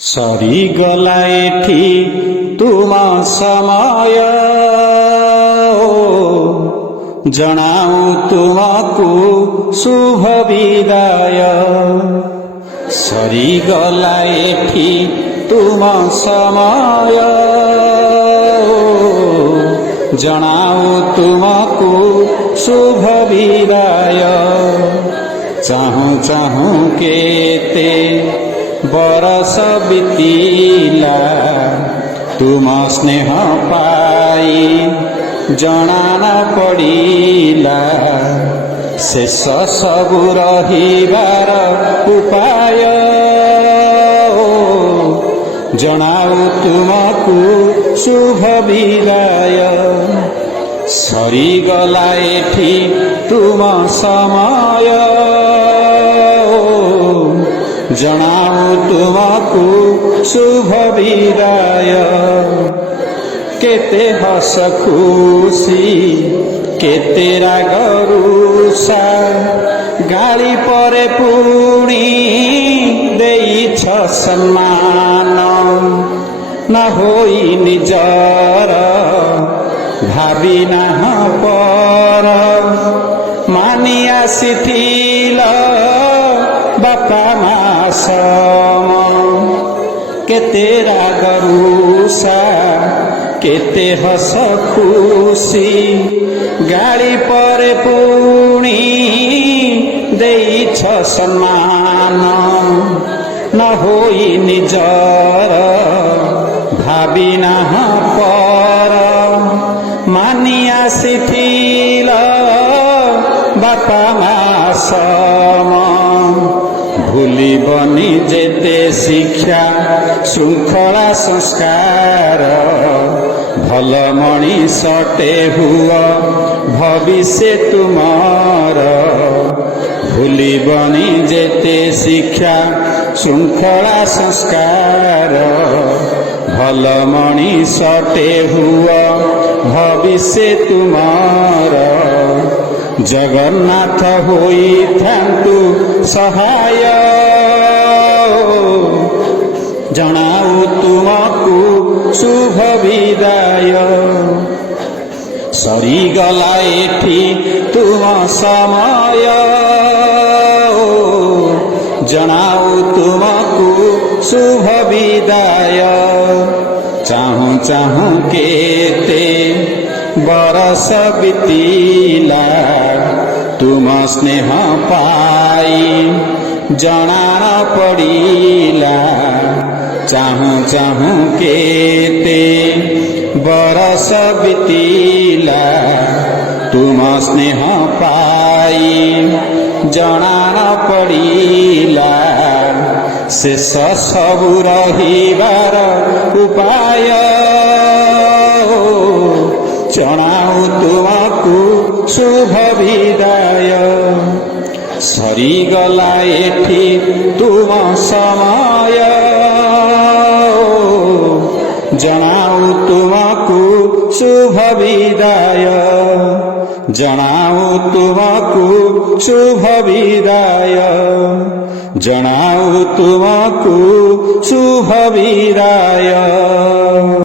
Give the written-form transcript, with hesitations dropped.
ସରିଗଲା ଏଠି ତୁମ ସମୟ, ଜଣାଉ ତୁମକୁ ଶୁଭ ବିଦାୟ। ସରିଗଲା ଏଠି ତୁମ ସମୟ, ଜଣାଉ ତୁମକୁ ଶୁଭ ବିଦାୟ। ଚାହୁଁ ଚାହୁଁ କେତେ ବରଷ ବିତିଲା, ତୁମ ସ୍ନେହ ପାଇ ଜଣା ନ ପଡ଼ିଲା। ଶେଷ ସବୁ ରହିବାର ଉପାୟ, ଜଣାଉ ତୁମକୁ ଶୁଭ ବିଦାୟ। ସରିଗଲା ଏଠି ତୁମ ସମୟ, ଜଣାଉ ତୁମକୁ ଶୁଭ ବିଦାୟ। କେତେ ହସ ଖୁସି କେତେ ରାଗ ରୁଷା, ଗାଳି ପରେ ପୁଣି ଦେଇଛ ସମ୍ମାନ। ନ ହୋଇ ନିଜର ଭାବି ନାହଁ ପର, ମାନି ଆସିଥିଲ ବାପା ମା ସମ। କେତେ ରାଗ ରୁଷା କେତେ ହସ ଖୁସି, ଗାଳି ପରେ ପୁଣି ଦେଇଛ ସମ୍ମାନ। ନ ହୋଇ ନିଜର ଭାବି ନାହଁ ପର, ମାନି ଆସିଥିଲ ବାପା ମା ସମ। ଭୁଲିବନି ଯେତେ ଶିକ୍ଷା ଶୃଙ୍ଖଳା ସଂସ୍କାର, ଭଲ ମଣିଷଟେ ହୁଅ ଭବିଷ୍ୟତ ତୁମର। ଭୁଲିବନି ଯେତେ ଶିକ୍ଷା ଶୃଙ୍ଖଳା ସଂସ୍କାର, ଭଲ ମଣିଷଟେ ହୁଅ ଭବିଷ୍ୟତ ତୁମର। ଜଗନ୍ନାଥ ହୋଇଥାନ୍ତୁ ସହାୟ, ଜଣାଉ ତୁମକୁ ଶୁଭ ବିଦାୟ। ସରିଗଲା ଏଠି ତୁମ ସମୟ, ଜଣାଉ ତୁମକୁ ଶୁଭ ବିଦାୟ। ଚାହୁଁ ଚାହୁଁ କେତେ ବରଷ ବିତିଲା, ତୁମ ସ୍ନେହ ପାଇ ଜଣା ନ ପଡ଼ିଲା। ଚାହୁଁ ଚାହୁଁ କେତେ ବରଷ ବିତିଲା, ତୁମ ସ୍ନେହ ପାଇ ଜଣା ନ ପଡ଼ିଲା। ଶେଷ ସବୁ ରହିବାର ଉପାୟ, ଜଣାଉ ତୁମକୁ ଶୁଭ ବିଦାୟ। ସରିଗଲା ଏଠି ତୁମ ସମୟ, ଜଣାଉ ତୁମକୁ ଶୁଭ ବିଦାୟ। ଜଣାଉ ତୁମକୁ ଶୁଭ ବିଦାୟ, ଜଣାଉ ତୁମକୁ ଶୁଭ ବିଦାୟ।